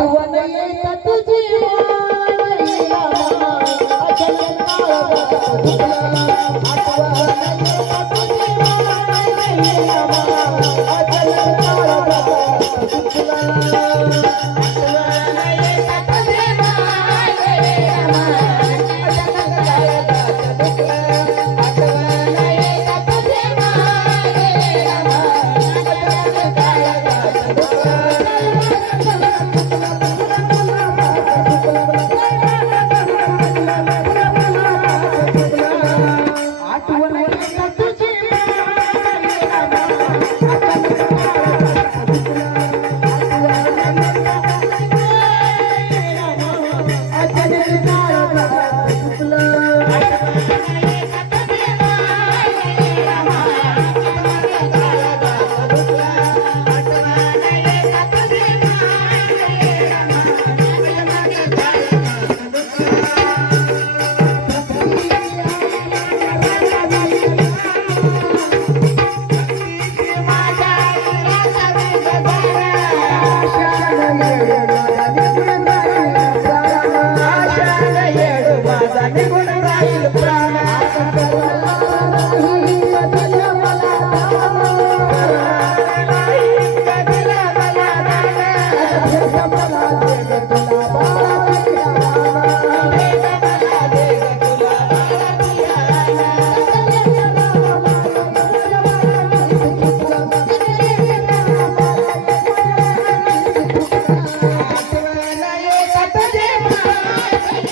आठवण येत तुझी आठवण आठवण येत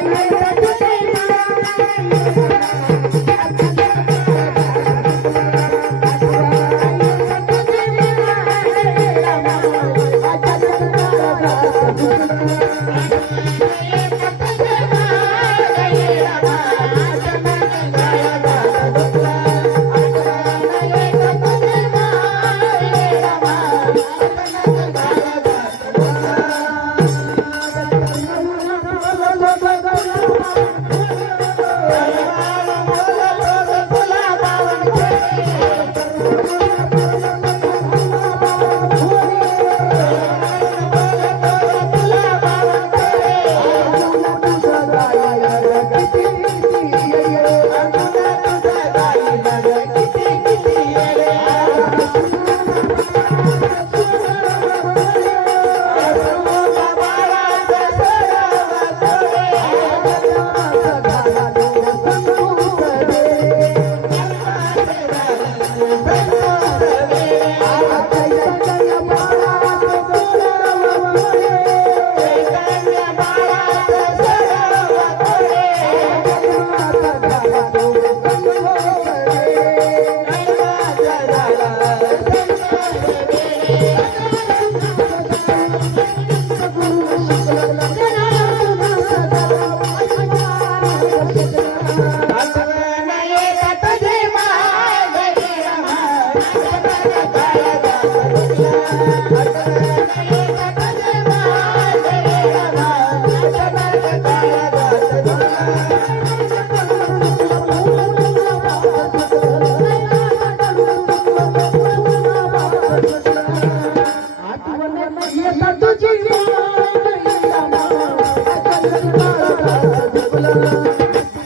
Thank you. Thank you.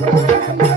Thank you.